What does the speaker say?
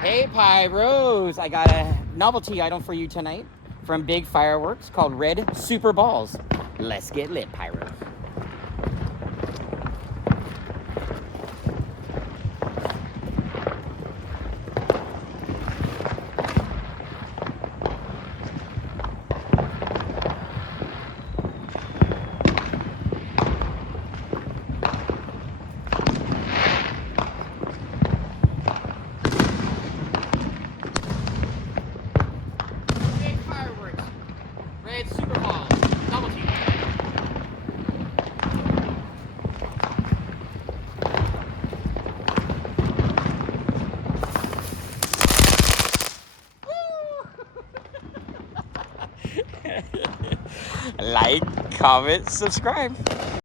Hey Pyros, I got a novelty item for you tonight from Big Fireworks called Red Super Balls. Let's get lit, Pyros. Big Fireworks, Red Super Balls, novelty. Like, comment, subscribe.